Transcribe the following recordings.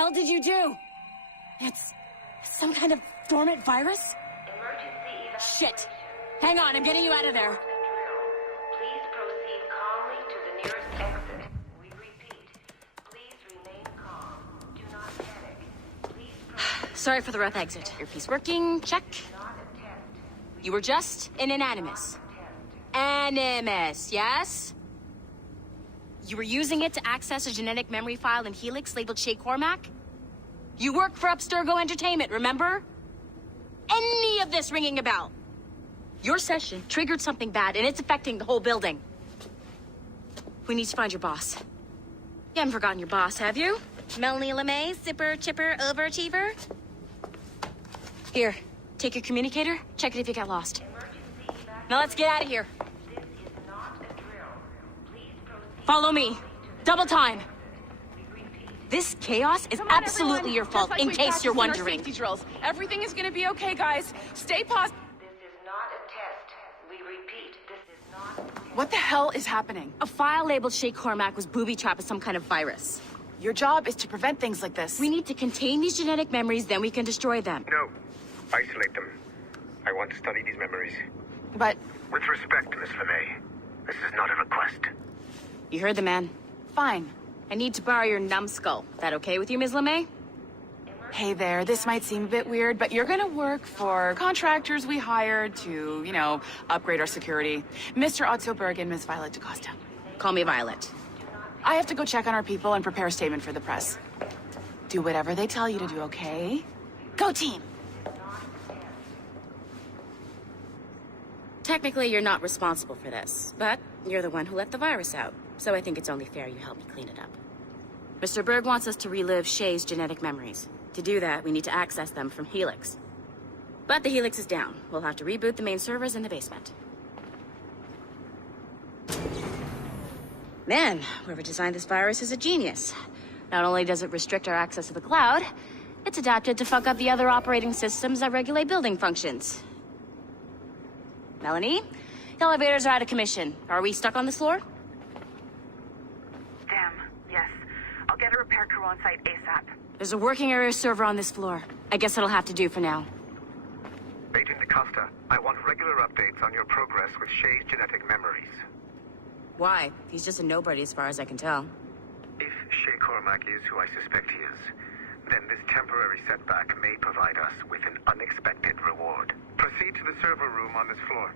hell did you do? It's some kind of dormant virus? Shit. Hang on, I'm getting you out of there. Please proceed calmly to the nearest exit. We repeat, please remain calm. Do not panic. Please proceed. Sorry for the rough exit. Earpiece working, check. Not a test. You were just in an Animus. Animus, yes? You were using it to access a genetic memory file in Helix labeled Shay Cormac? You work for Abstergo Entertainment, remember? Any of this ringing a bell? Your session triggered something bad, and it's affecting the whole building. We need to find your boss. You haven't forgotten your boss, have you? Melanie LeMay, zipper, chipper, overachiever? Here, take your communicator, check it if you got lost. Now let's get out of here. This is not a drill. Please proceed. Follow me. Double time. We repeat. This chaos is Come on, absolutely everyone. your Just fault, like in we case you're practiced in our wondering. safety drills. Everything is gonna be okay, guys. Stay positive. This is not a test. We repeat, this is not a test. What the hell is happening? A file labeled Shay Cormac was booby-trapped with some kind of virus. Your job is to prevent things like this. We need to contain these genetic memories, then we can destroy them. No. Isolate them. I want to study these memories. But With respect, Miss LeMay, this is not a request. You heard the man. fine. I need to borrow your numbskull. That okay with you, Ms. LeMay? Hey there, this might seem a bit weird, but you're gonna work for contractors we hired to, upgrade our security. Mr. Otto Berg and Miss Violet DaCosta. Call me Violet. I have to go check on our people and prepare a statement for the press. Do whatever they tell you to do, okay? Go team! Technically, you're not responsible for this, but you're the one who let the virus out, so I think it's only fair you help me clean it up. Mr. Berg wants us to relive Shay's genetic memories. To do that, we need to access them from Helix. But the Helix is down. We'll have to reboot the main servers in the basement. Man, whoever designed this virus is a genius. Not only does it restrict our access to the cloud, it's adapted to fuck up the other operating systems that regulate building functions. Melanie? The elevators are out of commission. Are we stuck on this floor? Damn, yes. I'll get a repair crew on site ASAP. There's a working area server on this floor. I guess that'll have to do for now. Agent DaCosta, I want regular updates on your progress with Shay's genetic memories. Why? He's just a nobody as far as I can tell. If Shay Cormac is who I suspect he is, then this temporary setback may provide us with an unexpected reward. Proceed to the server room on this floor.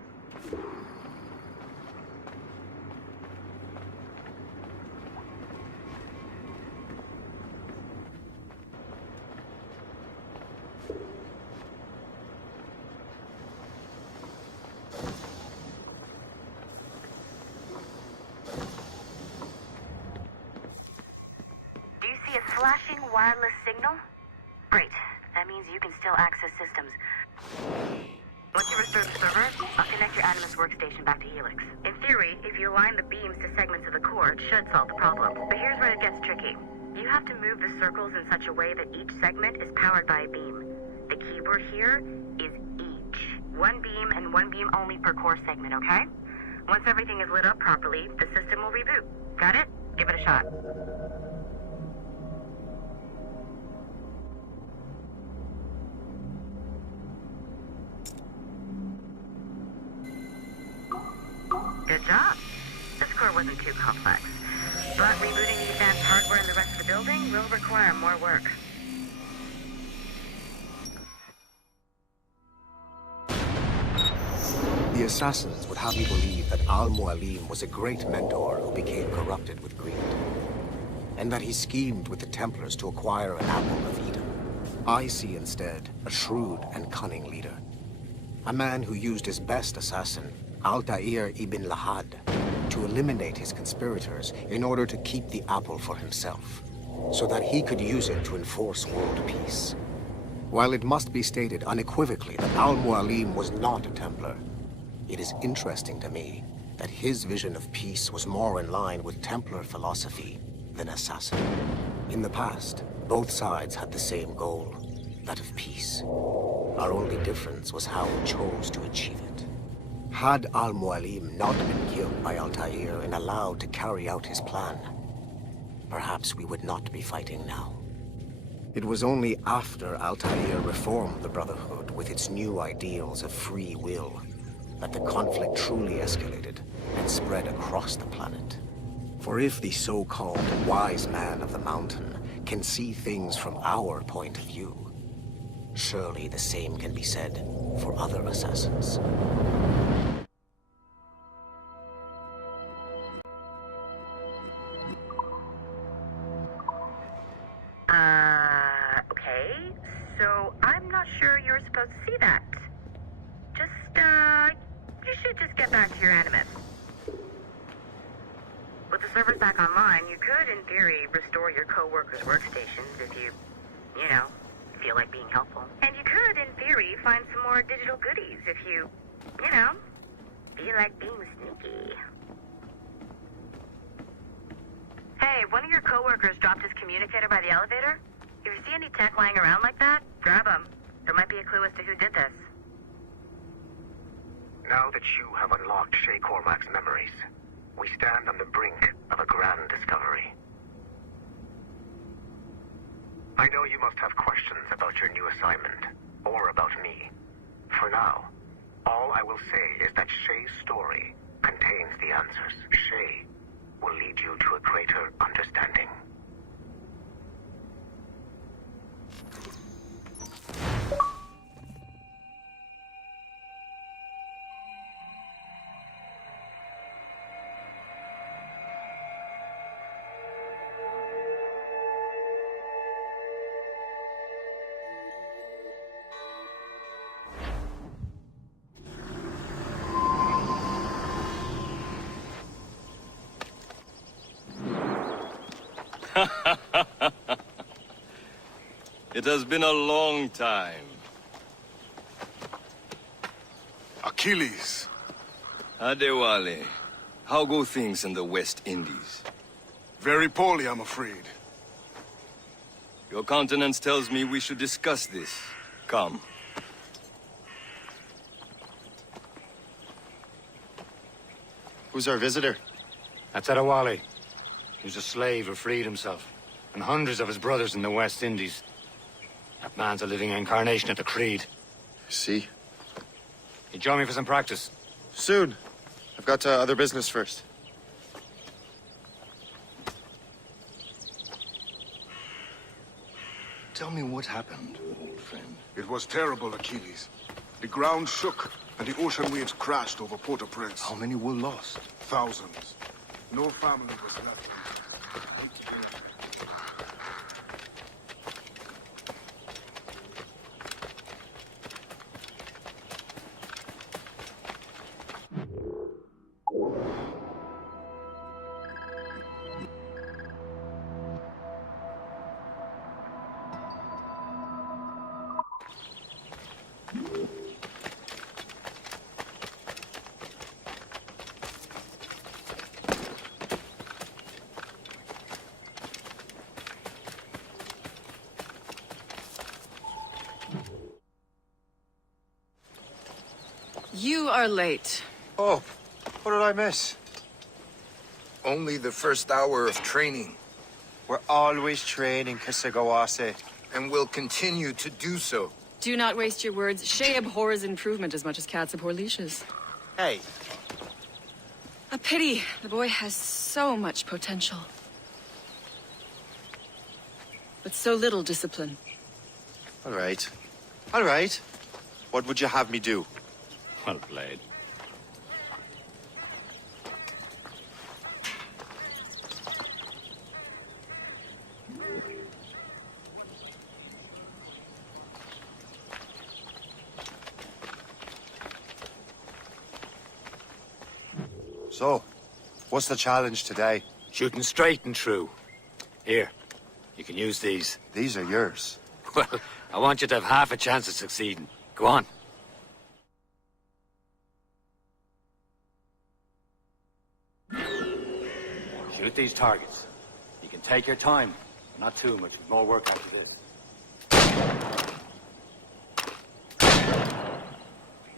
Do you see a flashing wireless signal? Great. That means you can still access systems. Once you restore the server, I'll connect your Animus workstation back to Helix. In theory, if you align the beams to segments of the core, it should solve the problem. But here's where it gets tricky. You have to move the circles in such a way that each segment is powered by a beam. The keyword here is each. One beam and one beam only per core segment, okay? Once everything is lit up properly, the system will reboot. Got it? Give it a shot. Good job. This core wasn't too complex. But rebooting the advanced hardware in the rest of the building will require more work. The assassins would have you believe that Al-Mualim was a great mentor who became corrupted with greed, and that he schemed with the Templars to acquire an apple of Eden. I see instead a shrewd and cunning leader, a man who used his best assassin, Altair ibn Lahad, to eliminate his conspirators in order to keep the apple for himself, so that he could use it to enforce world peace. While it must be stated unequivocally that Al-Mualim was not a Templar, it is interesting to me that his vision of peace was more in line with Templar philosophy than assassin. In the past, both sides had the same goal, that of peace. Our only difference was how we chose to achieve it. Had Al-Mualim not been killed by Altair and allowed to carry out his plan, perhaps we would not be fighting now. It was only after Altair reformed the Brotherhood with its new ideals of free will that the conflict truly escalated and spread across the planet. For if the so-called wise man of the mountain can see things from our point of view, surely the same can be said for other assassins. Okay. So I'm not sure you're supposed to see that. You should just get back to your Animus. With the servers back online, you could, in theory, restore your co-workers' workstations if you feel like being helpful. And you could, in theory, find some more digital goodies if you feel like being sneaky. Hey, one of your co-workers dropped his communicator by the elevator. If you see any tech lying around like that, grab them. There might be a clue as to who did this. Now that you have unlocked Shay Cormac's memories, we stand on the brink of a grand discovery. I know you must have questions about your new assignment, or about me. For now, all I will say is that Shay's story contains the answers. Shay will lead you to a greater understanding. It has been a long time. Achilles. Adewale, how go things in the West Indies? Very poorly, I'm afraid. Your countenance tells me we should discuss this. Come. Who's our visitor? That's Adewale. He was a slave who freed himself, and hundreds of his brothers in the West Indies. That man's a living incarnation of the Creed. See? You join me for some practice? Soon. I've got other business first. Tell me what happened, old friend. It was terrible, Achilles. The ground shook, and the ocean waves crashed over Port-au-Prince. How many were lost? Thousands. No family was left. You are late. Oh, what did I miss? Only the first hour of training, We're always training, Kisagawase. and will continue to do so. Do not waste your words. Shay abhors improvement as much as cats abhor leashes. Hey, A pity. The boy has so much potential. But so little discipline. All right. All right. What would you have me do? Well played. So, what's the challenge today? Shooting straight and true. Here, you can use these. These are yours. Well, I want you to have half a chance of succeeding. Go on. Shoot these targets. You can take your time. Not too much. There's more work after this.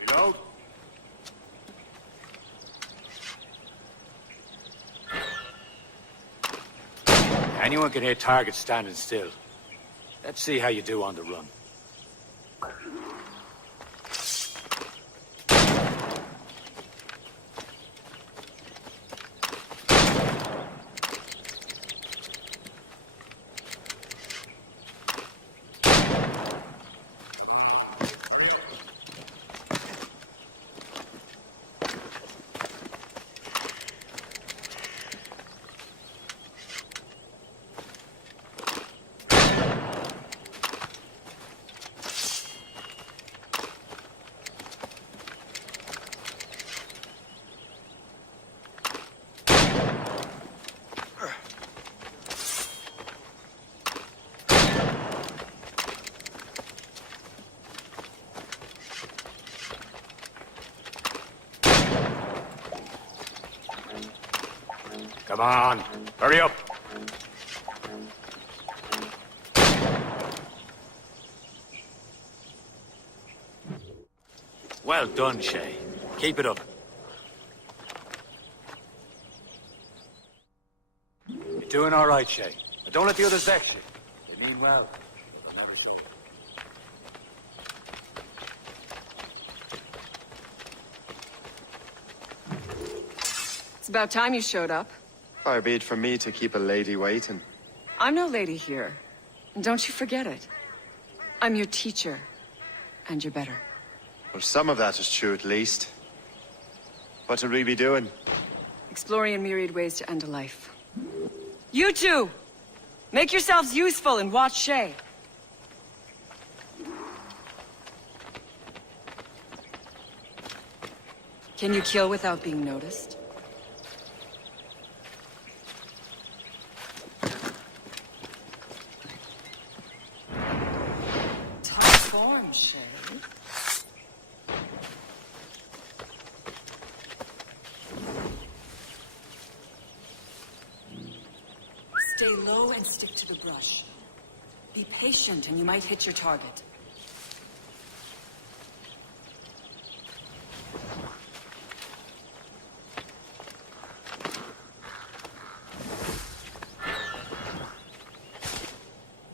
Reload. Anyone can hit targets standing still. Let's see how you do on the run. Come on, hurry up. Well done, Shay. Keep it up. You're doing all right, Shay. But don't let the others vex you. They mean well. I'll never say. It's about time you showed up. Far be it from me to keep a lady waiting. I'm no lady here. And don't you forget it. I'm your teacher. And you're better. Well, some of that is true at least. What will we be doing? Exploring a myriad ways to end a life. You two! Make yourselves useful and watch Shay. Can you kill without being noticed? Top form, Shay. Stay low and stick to the brush. Be patient and you might hit your target.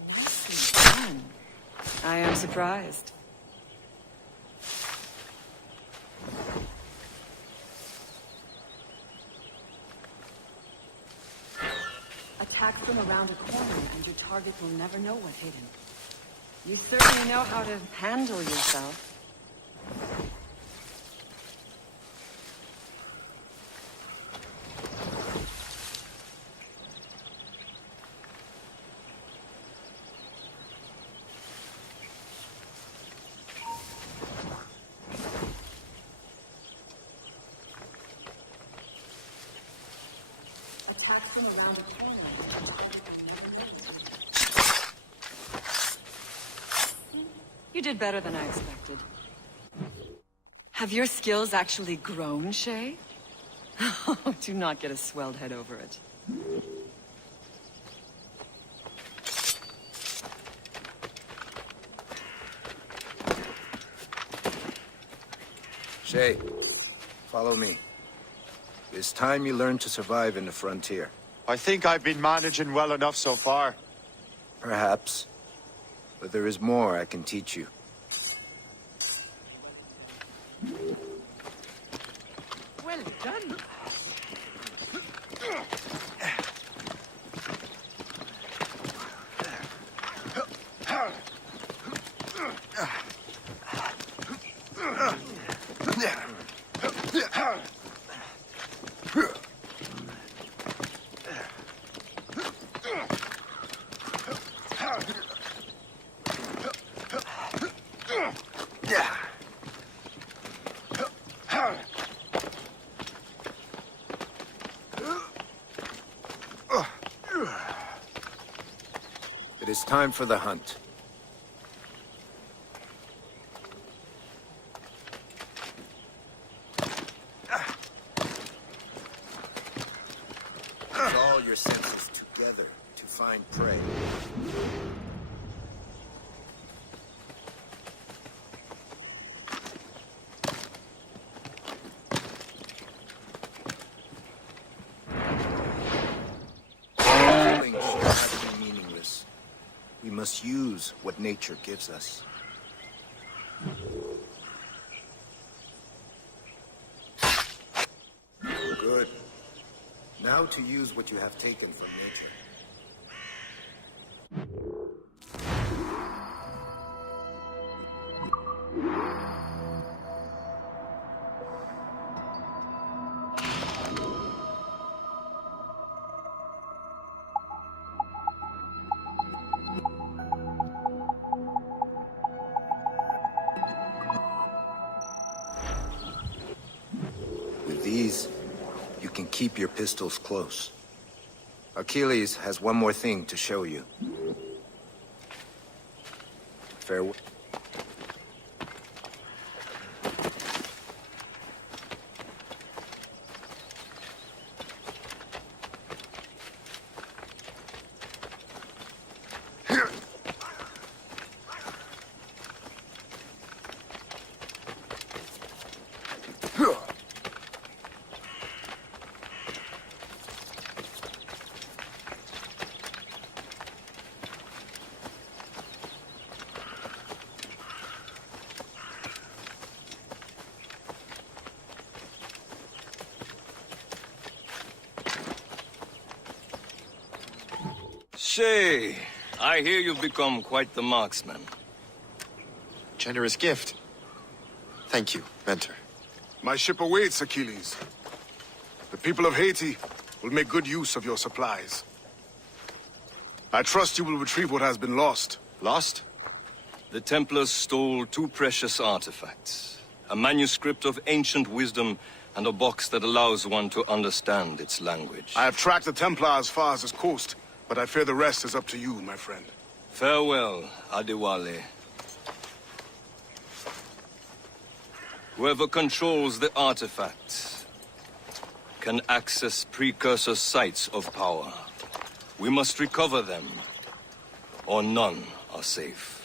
Nicely done. I am surprised. Attack from around a corner and your target will never know what hit him. You certainly know how to handle yourself. Attack from around a corner. You did better than I expected. Have your skills actually grown, Shay? Do not get a swelled head over it. Shay, follow me. It's time you learn to survive in the frontier. I think I've been managing well enough so far. Perhaps. But there is more I can teach you. Well done. It is time for the hunt. Put all your senses together to find prey. Killing should not be meaningless. We must use use what nature gives us. Good. Now to use what you have taken from nature. With these, you can keep your pistols close. Achilles has one more thing to show you. Farewell. Shay, I hear you've become quite the marksman. Generous gift. Thank you, Mentor. My ship awaits, Achilles. The people of Haiti will make good use of your supplies. I trust you will retrieve what has been lost. Lost? The Templars stole 2 precious artifacts. A manuscript of ancient wisdom and a box that allows one to understand its language. I have tracked the Templar as far as this coast, but I fear the rest is up to you, my friend. Farewell, Adewale. Whoever controls the artifacts can access precursor sites of power. We must recover them, or none are safe.